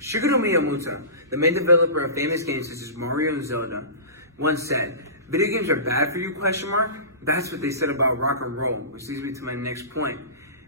Shigeru Miyamoto, the main developer of famous games such as Mario and Zelda, once said, "Video games are bad for you, ? That's what they said about rock and roll, which leads me to my next point.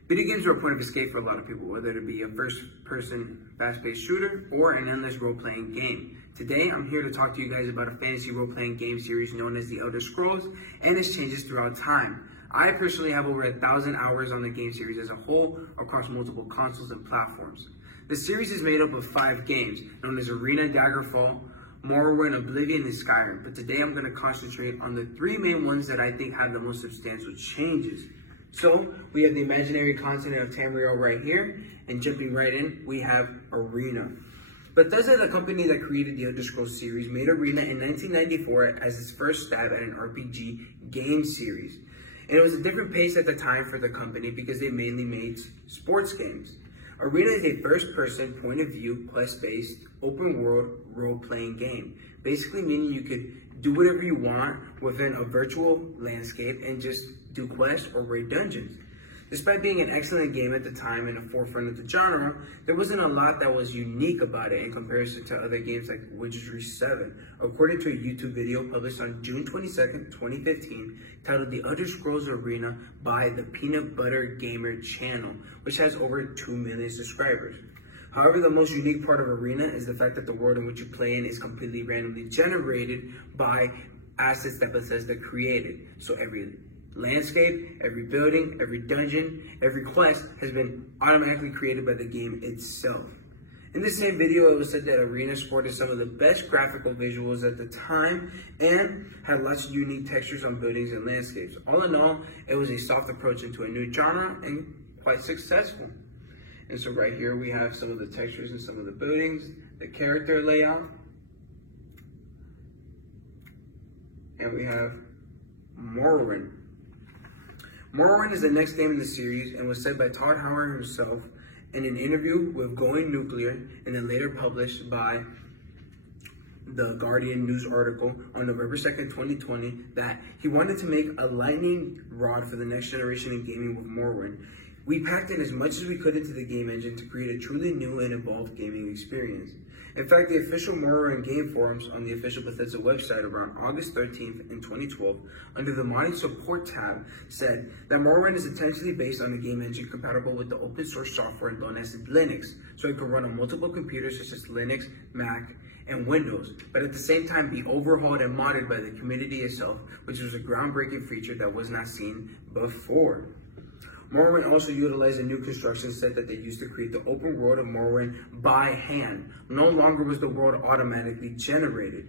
Video games are a point of escape for a lot of people, whether it be a first-person, fast-paced shooter or an endless role-playing game. Today, I'm here to talk to you guys about a fantasy role-playing game series known as The Elder Scrolls and its changes throughout time. I personally have over 1,000 hours on the game series as a whole across multiple consoles and platforms. The series is made up of 5 games, known as Arena, Daggerfall, Morrowind, Oblivion, and Skyrim, but today I'm going to concentrate on the 3 main ones that I think have the most substantial changes. So, we have the imaginary continent of Tamriel right here, and jumping right in, we have Arena. Bethesda, the company that created the Elder Scrolls series, made Arena in 1994 as its first stab at an RPG game series. And it was a different pace at the time for the company because they mainly made sports games. Arena is a first-person, point-of-view, quest-based, open-world, role-playing game. Basically meaning you could do whatever you want within a virtual landscape and just do quests or raid dungeons. Despite being an excellent game at the time and the forefront of the genre, there wasn't a lot that was unique about it in comparison to other games like Witcher's 7. According to a YouTube video published on June 22nd, 2015, titled The Elder Scrolls Arena by the Peanut Butter Gamer channel, which has over 2 million subscribers. However, the most unique part of Arena is the fact that the world in which you play in is completely randomly generated by assets that Bethesda created. So every landscape, every building, every dungeon, every quest has been automatically created by the game itself. In the same video, it was said that Arena sported some of the best graphical visuals at the time and had lots of unique textures on buildings and landscapes. All in all, it was a soft approach into a new genre and quite successful. And so right here we have some of the textures and some of the buildings, the character layout, and we have Morrowind. Morrowind is the next game in the series and was said by Todd Howard himself in an interview with Going Nuclear and then later published by the Guardian news article on November 2nd, 2020, that he wanted to make a lightning rod for the next generation in gaming with Morrowind. We packed in as much as we could into the game engine to create a truly new and evolved gaming experience. In fact, the official Morrowind game forums on the official Bethesda website around August 13th in 2012, under the modding support tab, said that Morrowind is intentionally based on a game engine compatible with the open source software known as Linux, so it can run on multiple computers such as Linux, Mac, and Windows, but at the same time be overhauled and modded by the community itself, which was a groundbreaking feature that was not seen before. Morrowind also utilized a new construction set that they used to create the open world of Morrowind by hand. No longer was the world automatically generated.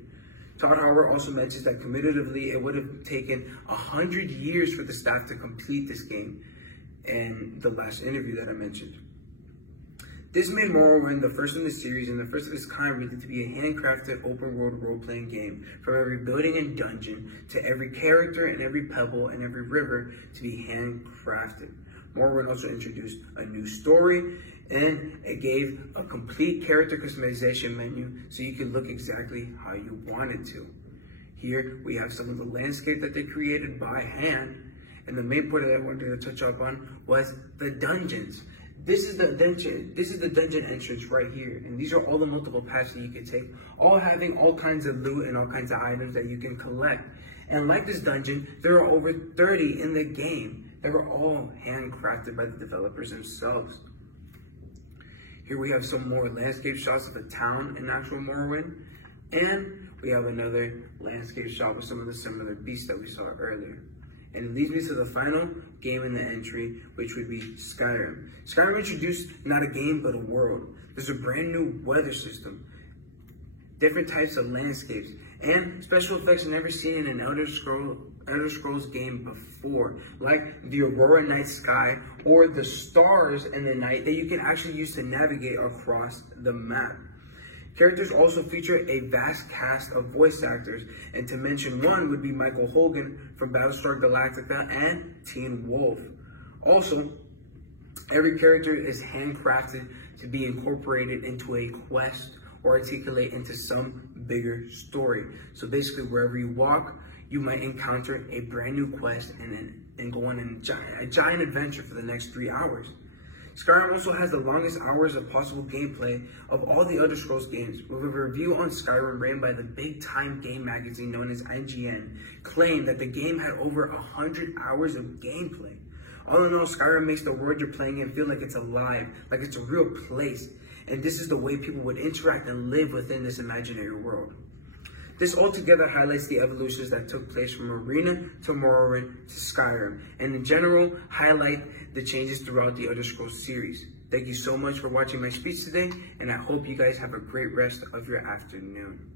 Todd Howard also mentions that cumulatively it would have taken 100 years for the staff to complete this game in the last interview that I mentioned. This made Morrowind the first in the series and the first of its kind really to be a handcrafted open world role-playing game, from every building and dungeon to every character and every pebble and every river to be handcrafted. Morrowind also introduced a new story, and it gave a complete character customization menu so you could look exactly how you wanted to. Here we have some of the landscape that they created by hand, and the main point that I wanted to touch up on was the dungeons. This is the dungeon entrance right here, and these are all the multiple paths that you can take, all having all kinds of loot and all kinds of items that you can collect. And like this dungeon, there are over 30 in the game. They were all handcrafted by the developers themselves. Here we have some more landscape shots of the town in actual Morrowind, and we have another landscape shot with some of the similar beasts that we saw earlier. And it leads me to the final game in the entry, which would be Skyrim. Skyrim introduced not a game, but a world. There's a brand new weather system, different types of landscapes, and special effects never seen in an Elder Scrolls game before, like the Aurora Night Sky or the stars in the night that you can actually use to navigate across the map. Characters also feature a vast cast of voice actors, and to mention one would be Michael Hogan from Battlestar Galactica and Teen Wolf. Also, every character is handcrafted to be incorporated into a quest or articulate into some bigger story. So basically, wherever you walk, you might encounter a brand new quest and go on a giant adventure for the next 3 hours. Skyrim also has the longest hours of possible gameplay of all the Elder Scrolls games, with a review on Skyrim ran by the big-time game magazine known as IGN, claimed that the game had over 100 hours of gameplay. All in all, Skyrim makes the world you're playing in feel like it's alive, like it's a real place, and this is the way people would interact and live within this imaginary world. This altogether highlights the evolutions that took place from Arena to Morrowind to Skyrim, and in general, highlight the changes throughout the Elder Scrolls series. Thank you so much for watching my speech today, and I hope you guys have a great rest of your afternoon.